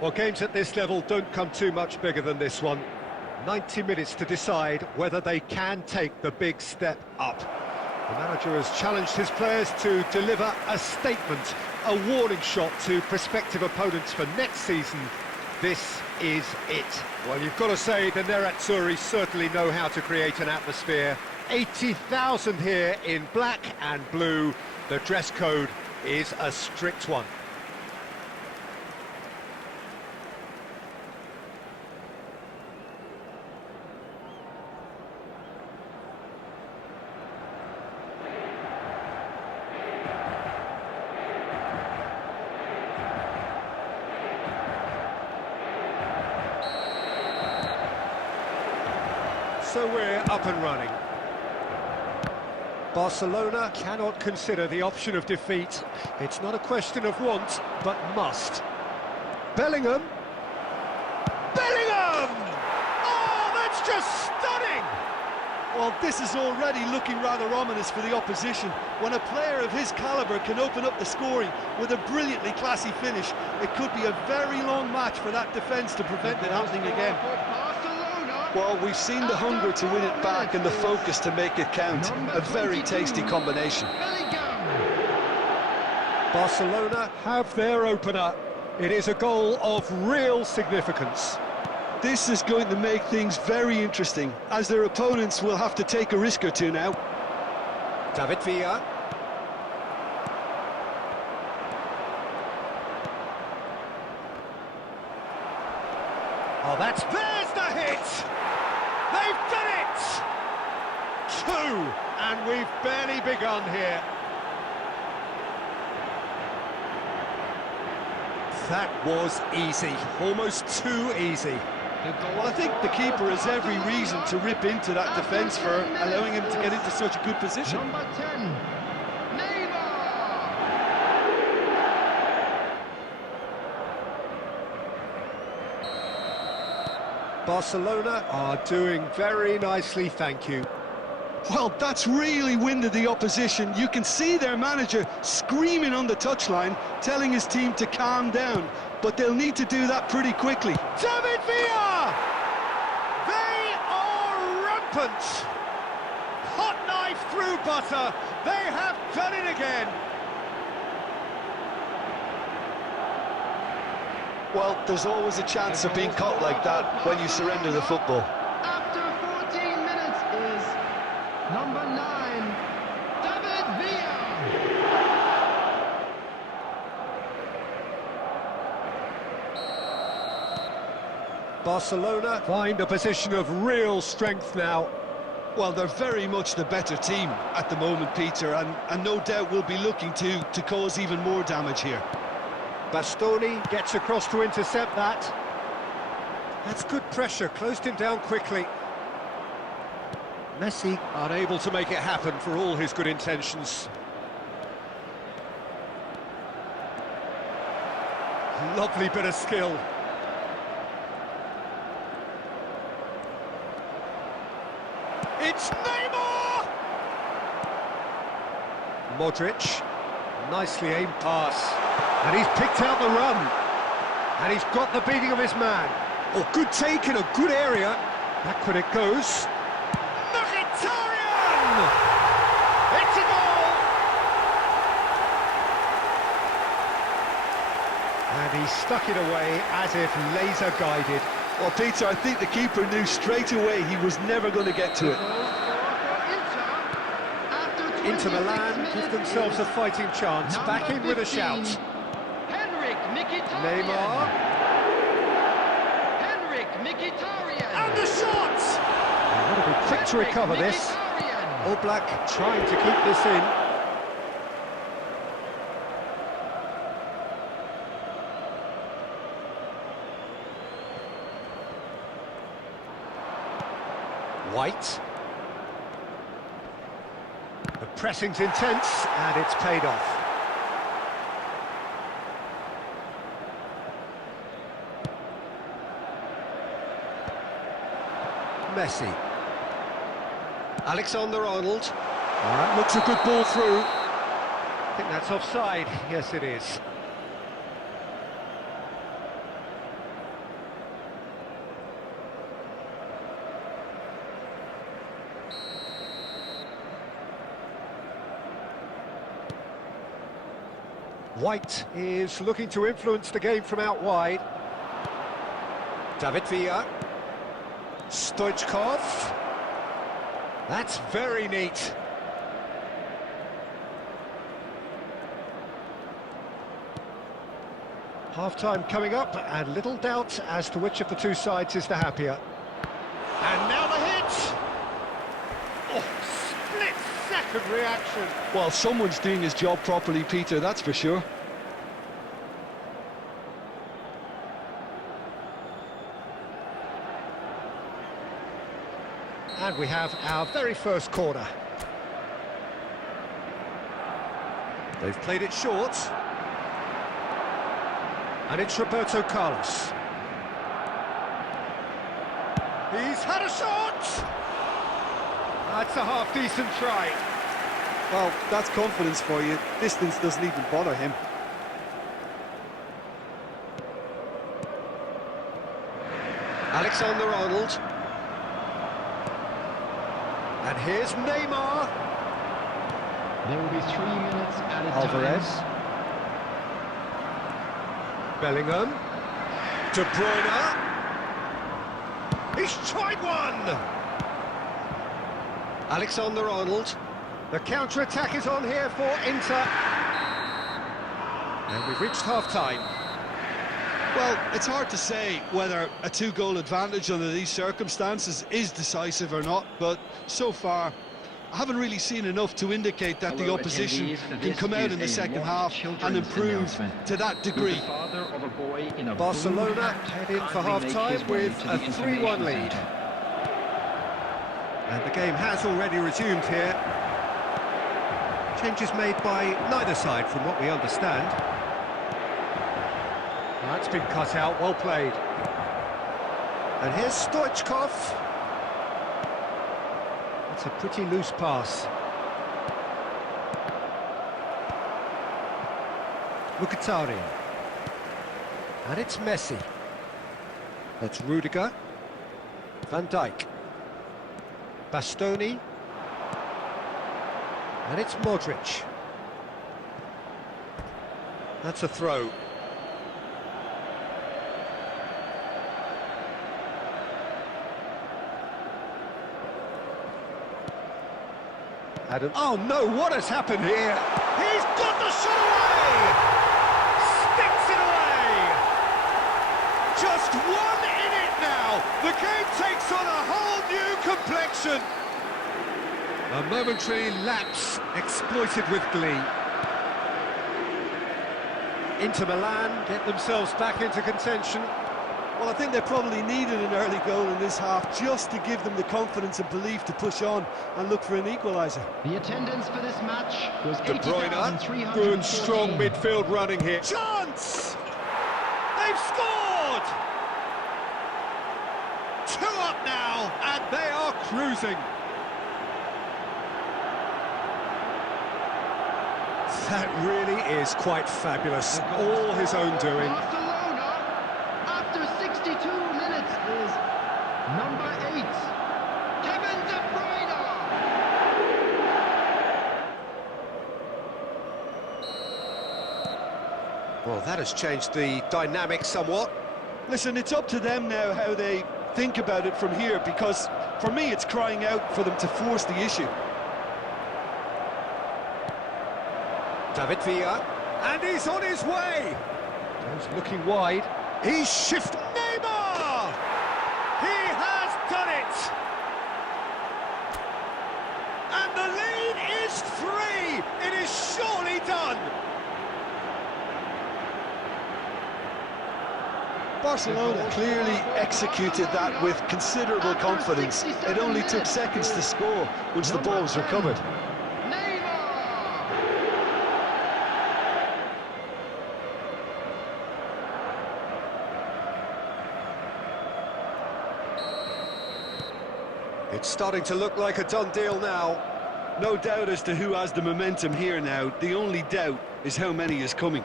Well, games at this level don't come too much bigger than this one. 90 minutes to decide whether they can take the big step up. The manager has challenged his players to deliver a statement, a warning shot to prospective opponents for next season. This is it. Well, you've got to say the Nerazzurri certainly know how to create an atmosphere. 80,000 here in black and blue. The dress code is a strict one. So we're up and running. Barcelona cannot consider the option of defeat. It's not a question of want, but must. Bellingham! Bellingham! Oh, that's just stunning! Well, this is already looking rather ominous for the opposition. When a player of his calibre can open up the scoring with a brilliantly classy finish, it could be a very long match for that defence to prevent it happening again. Well, we've seen the hunger to win it back and the focus to make it count. A very tasty combination. Barcelona have their opener. It is a goal of real significance. This is going to make things very interesting, as their opponents will have to take a risk or two now. David Villa. Oh, there's the hit! They've done it! 2, and we've barely begun here. That was easy, almost too easy. Well, I think the keeper has every reason to rip into that defence for allowing him to get into such a good position. Number 10, Neymar! Barcelona are doing very nicely, thank you. Well, that's really winded the opposition. You can see their manager screaming on the touchline, telling his team to calm down. But they'll need to do that pretty quickly. David Villa! They are rampant! Hot knife through butter. They have done it again. Well, there's always a chance of being caught like that when you surrender the football. After 14 minutes is number 9, David Villa. Barcelona find a position of real strength now. Well, they're very much the better team at the moment, Peter, and no doubt will be looking to cause even more damage here. Bastoni gets across to intercept that. That's good pressure, closed him down quickly. Messi unable to make it happen for all his good intentions. Lovely bit of skill. It's Neymar! Modric, nicely aimed pass. And he's picked out the run. And he's got the beating of his man. Oh, good take in a good area. Back when it goes. Mkhitaryan! It's a goal! And he stuck it away as if laser guided. Well, Peter, I think the keeper knew straight away he was never going to get to it. Inter Milan give themselves a fighting chance. Back in with a shout. Neymar. Henrik Mkhitaryan. And the shot! What a big quick to recover this. Oblak trying to keep this in. White. The pressing's intense and it's paid off. Messi. Alexander-Arnold. That looks a good ball through. I think that's offside. Yes, it is. White is looking to influence the game from out wide. David Villa. Stoichkov. That's very neat. Half-time coming up, and little doubt as to which of the two sides is the happier. And now the hit! Oh, split-second reaction. Well, someone's doing his job properly, Peter, that's for sure. And we have our very first corner. They've played it short. And it's Roberto Carlos. He's had a shot! That's a half-decent try. Well, that's confidence for you. Distance doesn't even bother him. Alexander-Arnold. And here's Neymar. There will be 3 minutes added Alvarez. time. Bellingham. De Bruyne. He's tried one! Alexander-Arnold. The counter-attack is on here for Inter. And we've reached half-time. Well, it's hard to say whether a two-goal advantage under these circumstances is decisive or not, but so far I haven't really seen enough to indicate that the opposition can come out in the second half and improve to that degree. Barcelona head in for half-time with a 3-1 lead. And the game has already resumed here. Changes made by neither side from what we understand. That's been cut out, well played. And here's Stoichkov. That's a pretty loose pass. Mkhitaryan. And it's Messi. That's Rudiger. Van Dijk. Bastoni. And it's Modric. That's a throw. Adam. Oh no, what has happened here? He's got the shot away! Sticks it away! Just one in it now! The game takes on a whole new complexion! A momentary lapse exploited with glee. Inter Milan get themselves back into contention. Well, I think they probably needed an early goal in this half just to give them the confidence and belief to push on and look for an equaliser. The attendance for this match was De Bruyne, good strong midfield running here. Chance! They've scored! 2 up now, and they are cruising. That really is quite fabulous. All his own doing. Barcelona, after 62 minutes, is number 8, Kevin De Bruyne. Well, that has changed the dynamic somewhat. Listen, it's up to them now how they think about it from here, because for me it's crying out for them to force the issue. David Villa, and he's on his way. He's looking wide. He's shifted. Neymar! He has done it! And the lead is 3! It is surely done! Barcelona clearly executed that with considerable confidence. It only took seconds to score once the ball was recovered. It's starting to look like a done deal now. No doubt as to who has the momentum here now. The only doubt is how many is coming.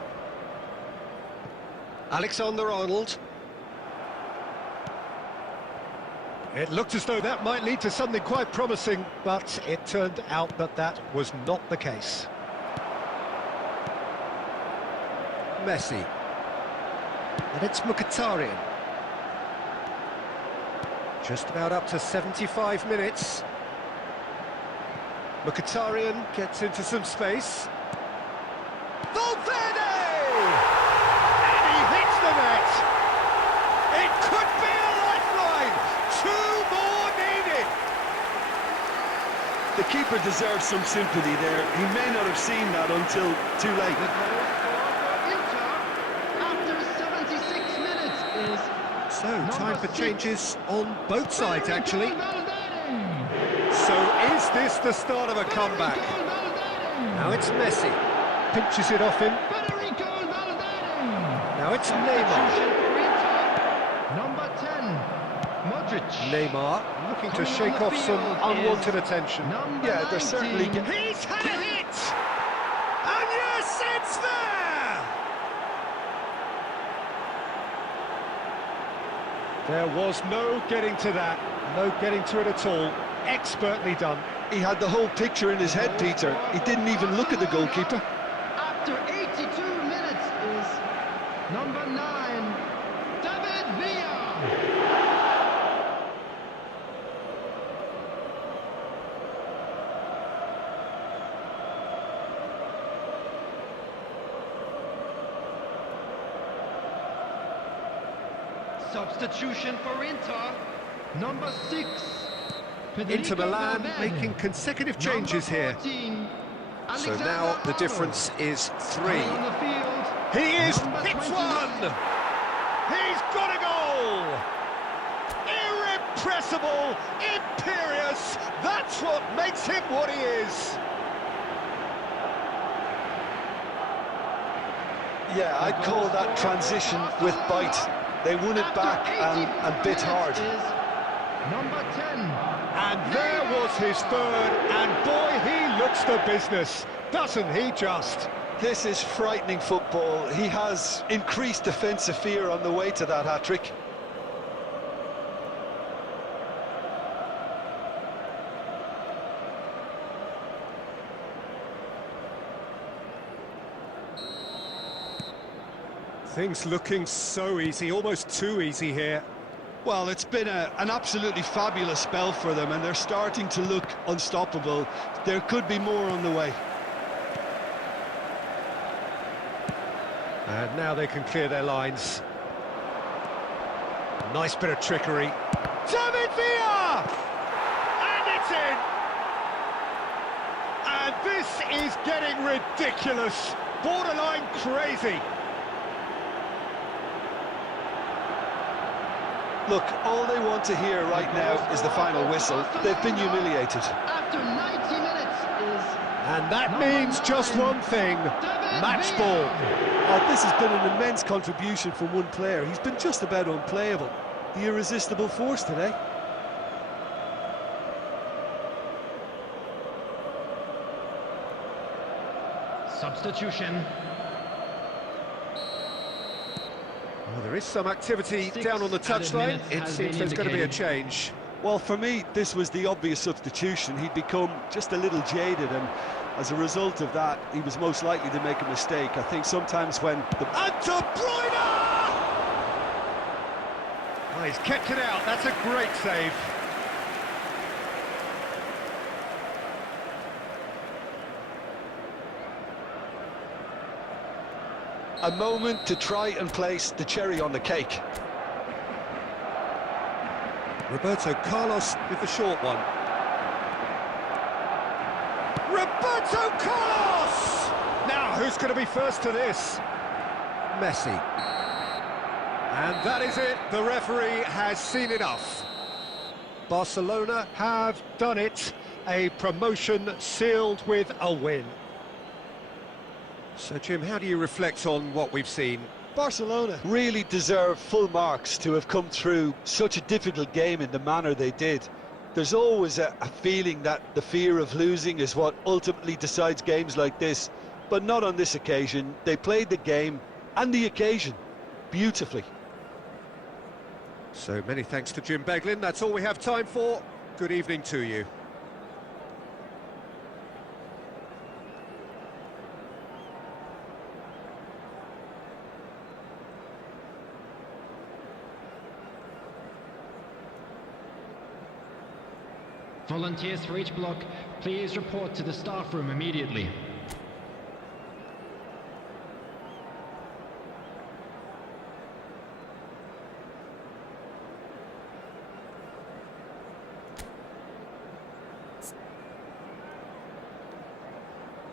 Alexander-Arnold. It looked as though that might lead to something quite promising, but it turned out that that was not the case. Messi. And it's Mkhitaryan. Just about up to 75 minutes. Mkhitaryan gets into some space. Valverde! And he hits the net! It could be a lifeline! Two more needed! The keeper deserves some sympathy there. He may not have seen that until too late. After 76 minutes is So, time for changes on both sides, actually. So, is this the start of a comeback? Now it's Messi. Pinches it off him. Now it's Neymar. Number 10, Modric. Neymar looking to shake off some unwanted attention. Yeah, they're certainly... He's had a hit! And yes, it's there! There was no getting to that. No getting to it at all. Expertly done. He had the whole picture in his head, Peter. He didn't even look at the goalkeeper. After 82 minutes is number 9, David Villa. Substitution for Inter, number 6. Inter Milan making consecutive changes here. So now the difference is 3. He is hits one! He's got a goal! Irrepressible, imperious, that's what makes him what he is! Yeah, I'd call that transition with bite. They won it back and bit hard. Number 10. And there was his third, and boy, he looks the business, doesn't he just? This is frightening football. He has increased defensive fear on the way to that hat-trick. Things looking so easy, almost too easy here. Well, it's been an absolutely fabulous spell for them, and they're starting to look unstoppable. There could be more on the way. And now they can clear their lines. Nice bit of trickery. David Villa! And it's in! And this is getting ridiculous. Borderline crazy. Look, all they want to hear right now is the final whistle. They've been humiliated. After 90 minutes is... And that means just one thing, match ball. Oh, this has been an immense contribution from one player. He's been just about unplayable. The irresistible force today. Substitution. Well, there is some activity down on the touchline. It seems there's going to be a change. Well, for me, this was the obvious substitution. He'd become just a little jaded, and as a result of that, he was most likely to make a mistake. I think sometimes when the... And De Bruyne! Oh, he's kept it out. That's a great save. A moment to try and place the cherry on the cake. Roberto Carlos with the short one. Roberto Carlos! Now, who's going to be first to this? Messi. And that is it. The referee has seen enough. Barcelona have done it. A promotion sealed with a win. So, Jim, how do you reflect on what we've seen? Barcelona really deserve full marks to have come through such a difficult game in the manner they did. There's always a feeling that the fear of losing is what ultimately decides games like this, but not on this occasion. They played the game and the occasion beautifully. So many thanks to Jim Beglin. That's all we have time for. Good evening to you. Volunteers for each block, please report to the staff room immediately.